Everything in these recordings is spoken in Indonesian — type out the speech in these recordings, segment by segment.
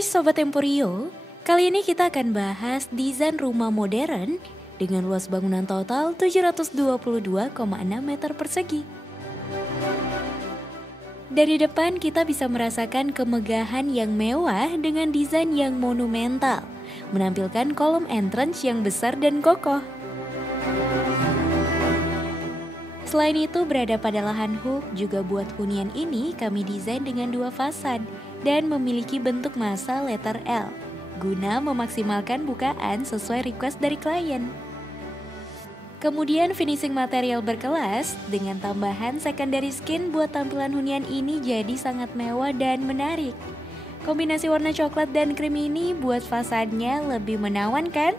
Hai Sobat Emporio, kali ini kita akan bahas desain rumah modern dengan luas bangunan total 722,6 meter persegi. Dari depan kita bisa merasakan kemegahan yang mewah dengan desain yang monumental, menampilkan kolom entrance yang besar dan kokoh. Selain itu, berada pada lahan hook juga buat hunian ini kami desain dengan dua fasad dan memiliki bentuk massa letter L, guna memaksimalkan bukaan sesuai request dari klien. Kemudian finishing material berkelas dengan tambahan secondary skin buat tampilan hunian ini jadi sangat mewah dan menarik. Kombinasi warna coklat dan krim ini buat fasadnya lebih menawan kan?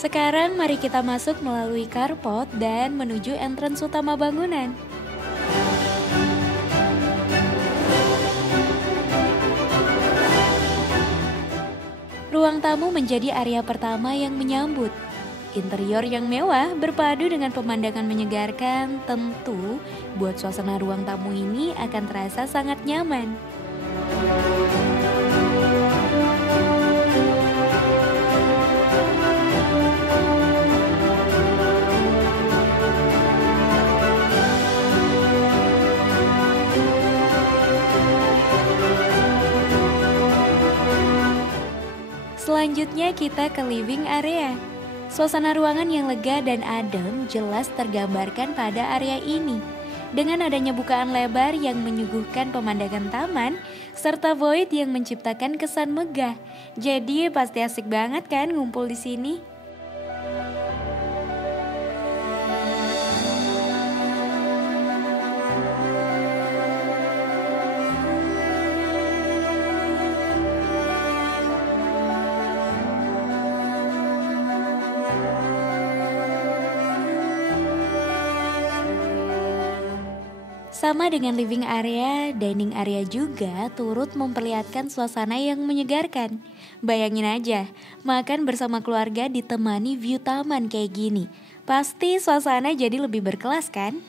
Sekarang mari kita masuk melalui carport dan menuju entrance utama bangunan. Ruang tamu menjadi area pertama yang menyambut. Interior yang mewah berpadu dengan pemandangan menyegarkan, tentu buat suasana ruang tamu ini akan terasa sangat nyaman. Selanjutnya kita ke living area. Suasana ruangan yang lega dan adem jelas tergambarkan pada area ini. Dengan adanya bukaan lebar yang menyuguhkan pemandangan taman, serta void yang menciptakan kesan megah. Jadi pasti asik banget kan ngumpul di sini? Sama dengan living area, dining area juga turut memperlihatkan suasana yang menyegarkan. Bayangin aja, makan bersama keluarga ditemani view taman kayak gini. Pasti suasana jadi lebih berkelas kan?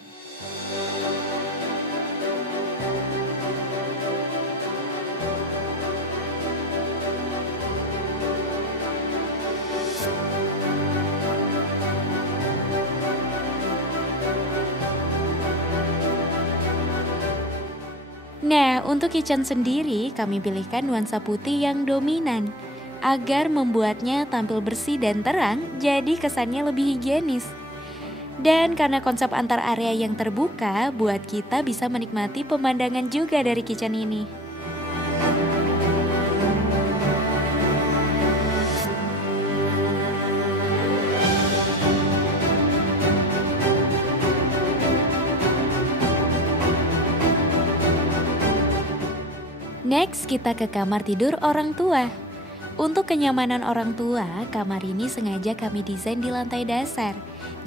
Nah, untuk kitchen sendiri kami pilihkan nuansa putih yang dominan agar membuatnya tampil bersih dan terang, jadi kesannya lebih higienis. Dan karena konsep antar area yang terbuka, buat kita bisa menikmati pemandangan juga dari kitchen ini. Next, kita ke kamar tidur orang tua. Untuk kenyamanan orang tua, kamar ini sengaja kami desain di lantai dasar,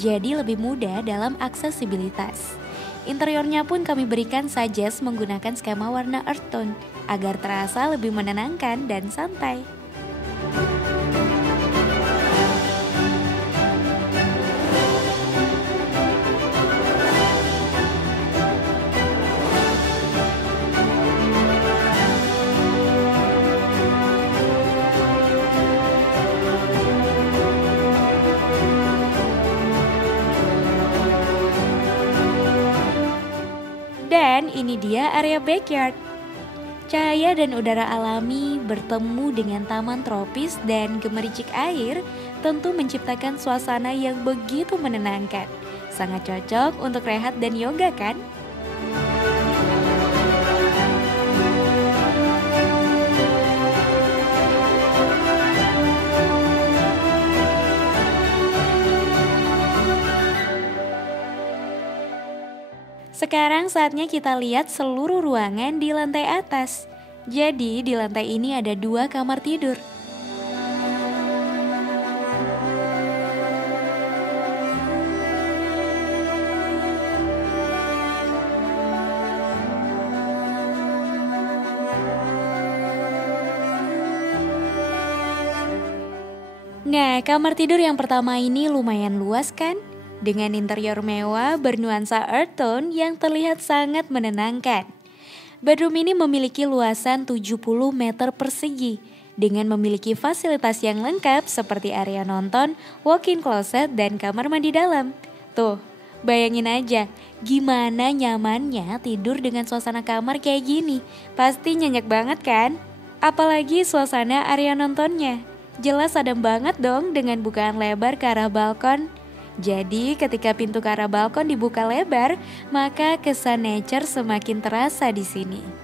jadi lebih mudah dalam aksesibilitas. Interiornya pun kami berikan suggest menggunakan skema warna earth tone, agar terasa lebih menenangkan dan santai. Dan ini dia area backyard. Cahaya dan udara alami bertemu dengan taman tropis dan gemericik air tentu menciptakan suasana yang begitu menenangkan. Sangat cocok untuk rehat dan yoga kan? Sekarang saatnya kita lihat seluruh ruangan di lantai atas. Jadi di lantai ini ada 2 kamar tidur. Nah, kamar tidur yang pertama ini lumayan luas kan? Dengan interior mewah bernuansa earth tone yang terlihat sangat menenangkan. Bedroom ini memiliki luasan 70 meter persegi dengan memiliki fasilitas yang lengkap seperti area nonton, walk-in closet, dan kamar mandi dalam. Tuh, bayangin aja gimana nyamannya tidur dengan suasana kamar kayak gini. Pasti nyenyak banget kan? Apalagi suasana area nontonnya. Jelas adem banget dong dengan bukaan lebar ke arah balkon. Jadi ketika pintu ke arah balkon dibuka lebar, maka kesan nature semakin terasa di sini.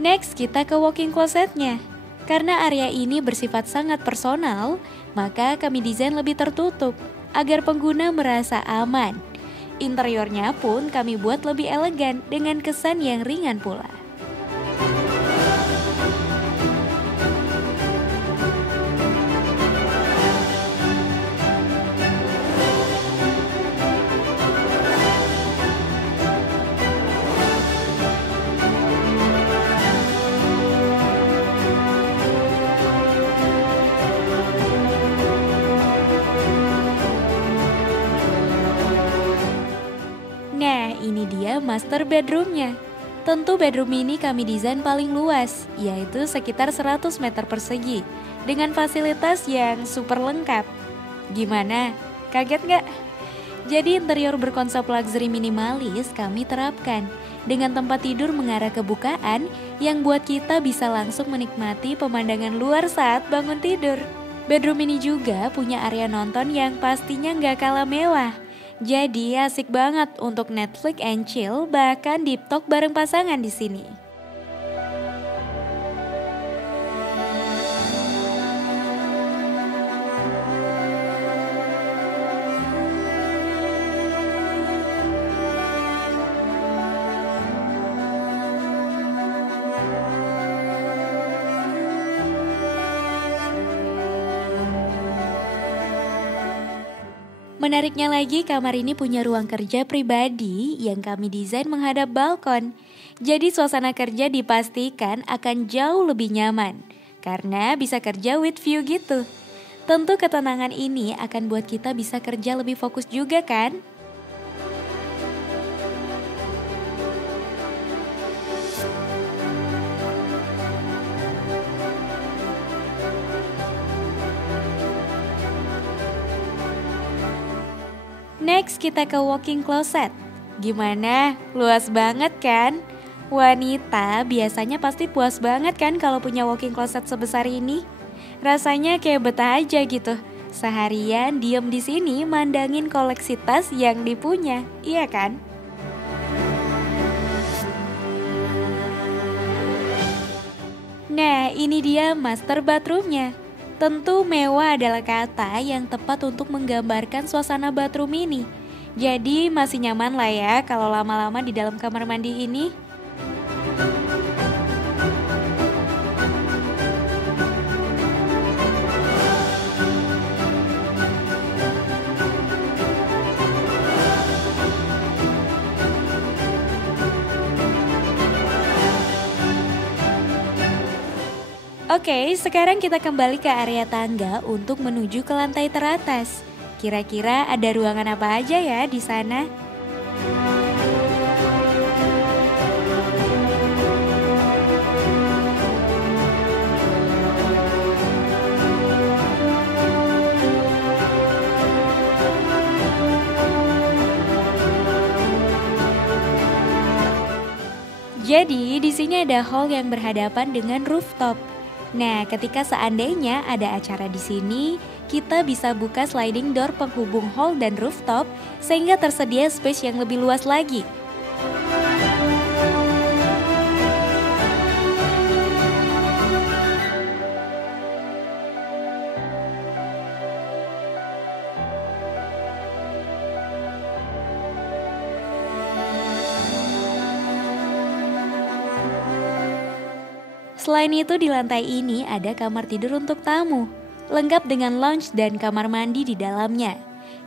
Next, kita ke walk-in closetnya. Karena area ini bersifat sangat personal, maka kami desain lebih tertutup agar pengguna merasa aman. Interiornya pun kami buat lebih elegan dengan kesan yang ringan pula. Nah, ini dia master bedroomnya. Tentu bedroom ini kami desain paling luas, yaitu sekitar 100 meter persegi, dengan fasilitas yang super lengkap. Gimana? Kaget nggak? Jadi interior berkonsep luxury minimalis kami terapkan, dengan tempat tidur mengarah ke bukaan yang buat kita bisa langsung menikmati pemandangan luar saat bangun tidur. Bedroom ini juga punya area nonton yang pastinya nggak kalah mewah. Jadi asik banget untuk Netflix and chill, bahkan deep talk bareng pasangan di sini. Menariknya lagi, kamar ini punya ruang kerja pribadi yang kami desain menghadap balkon. Jadi suasana kerja dipastikan akan jauh lebih nyaman, karena bisa kerja with view gitu. Tentu ketenangan ini akan buat kita bisa kerja lebih fokus juga kan? Next, kita ke walk-in closet. Gimana? Luas banget kan? Wanita biasanya pasti puas banget kan kalau punya walk-in closet sebesar ini. Rasanya kayak betah aja gitu. Seharian diem di sini mandangin koleksi tas yang dipunya, iya kan? Nah, ini dia master bathroomnya. Tentu mewah adalah kata yang tepat untuk menggambarkan suasana bathroom ini. Jadi masih nyaman lah ya kalau lama-lama di dalam kamar mandi ini. Oke, sekarang kita kembali ke area tangga untuk menuju ke lantai teratas. Kira-kira ada ruangan apa aja ya di sana? Jadi, di sini ada hall yang berhadapan dengan rooftop. Nah, ketika seandainya ada acara di sini, kita bisa buka sliding door penghubung hall dan rooftop sehingga tersedia space yang lebih luas lagi. Selain itu di lantai ini ada kamar tidur untuk tamu, lengkap dengan lounge dan kamar mandi di dalamnya.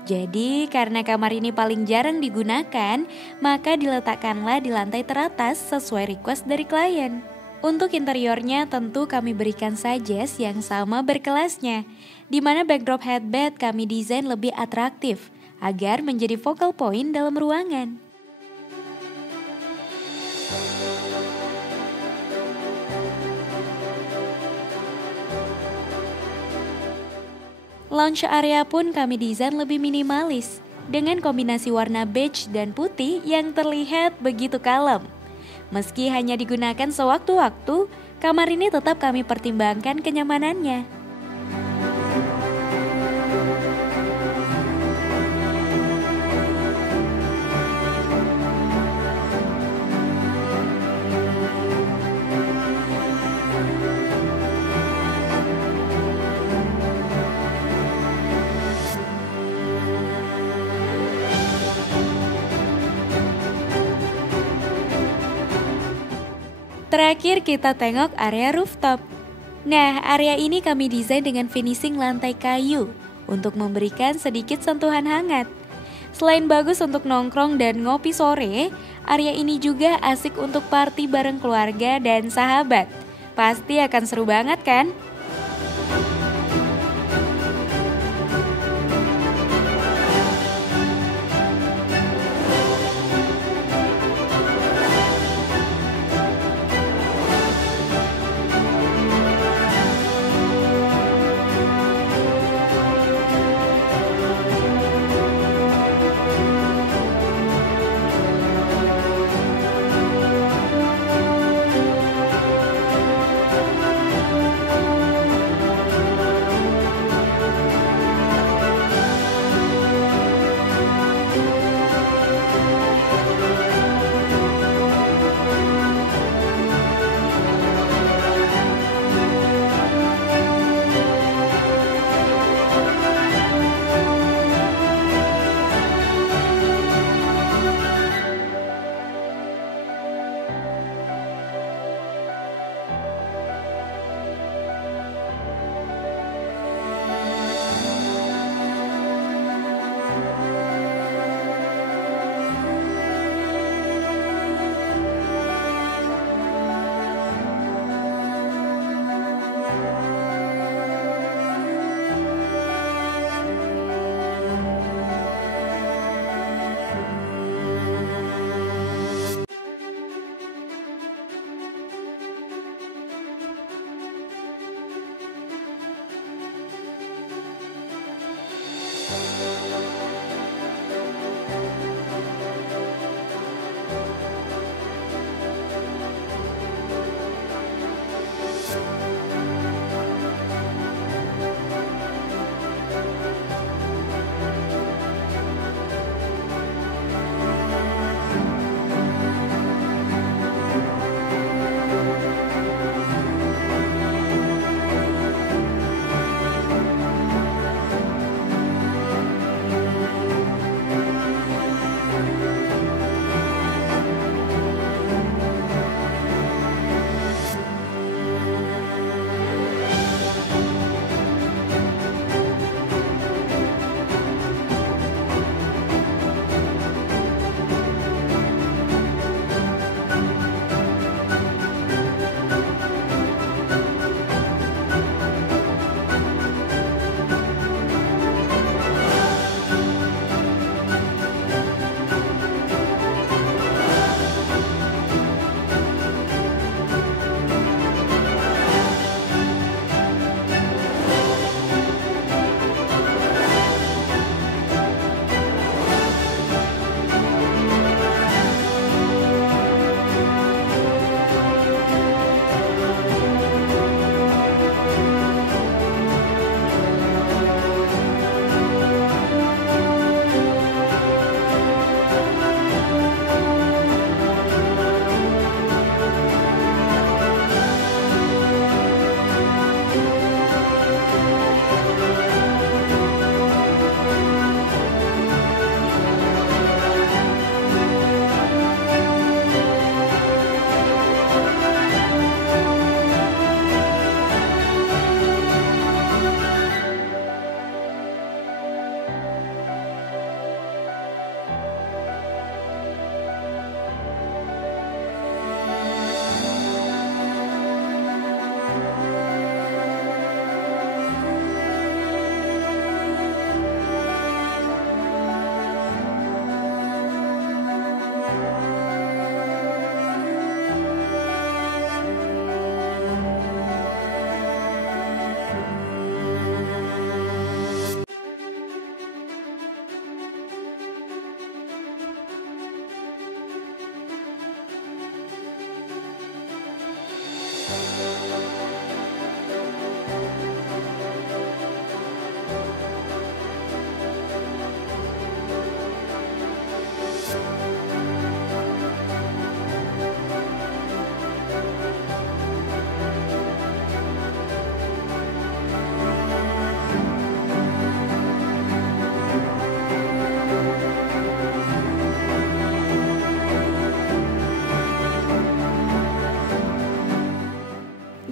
Jadi karena kamar ini paling jarang digunakan, maka diletakkanlah di lantai teratas sesuai request dari klien. Untuk interiornya tentu kami berikan suggest yang sama berkelasnya, di mana backdrop headbed kami desain lebih atraktif, agar menjadi focal point dalam ruangan. Lounge area pun kami desain lebih minimalis, dengan kombinasi warna beige dan putih yang terlihat begitu kalem. Meski hanya digunakan sewaktu-waktu, kamar ini tetap kami pertimbangkan kenyamanannya. Terakhir kita tengok area rooftop. Nah, area ini kami desain dengan finishing lantai kayu untuk memberikan sedikit sentuhan hangat. Selain bagus untuk nongkrong dan ngopi sore, area ini juga asik untuk party bareng keluarga dan sahabat. Pasti akan seru banget kan?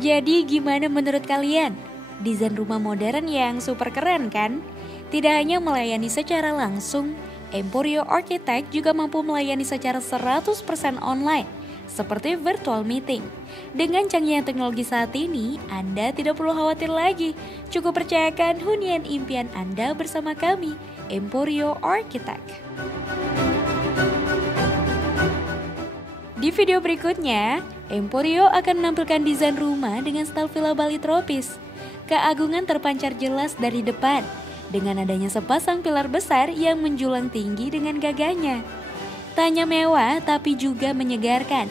Jadi gimana menurut kalian? Desain rumah modern yang super keren kan? Tidak hanya melayani secara langsung, Emporio Architect juga mampu melayani secara 100% online, seperti virtual meeting. Dengan canggihan teknologi saat ini, Anda tidak perlu khawatir lagi. Cukup percayakan hunian impian Anda bersama kami, Emporio Architect. Di video berikutnya, Emporio akan menampilkan desain rumah dengan style villa Bali tropis. Keagungan terpancar jelas dari depan, dengan adanya sepasang pilar besar yang menjulang tinggi dengan gagahnya. Tak hanya mewah, tapi juga menyegarkan.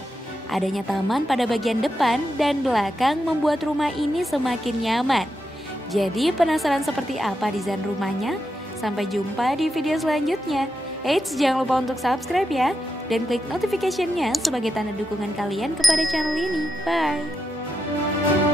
Adanya taman pada bagian depan dan belakang membuat rumah ini semakin nyaman. Jadi penasaran seperti apa desain rumahnya? Sampai jumpa di video selanjutnya. Eits, jangan lupa untuk subscribe ya. Dan klik notification-nya sebagai tanda dukungan kalian kepada channel ini. Bye!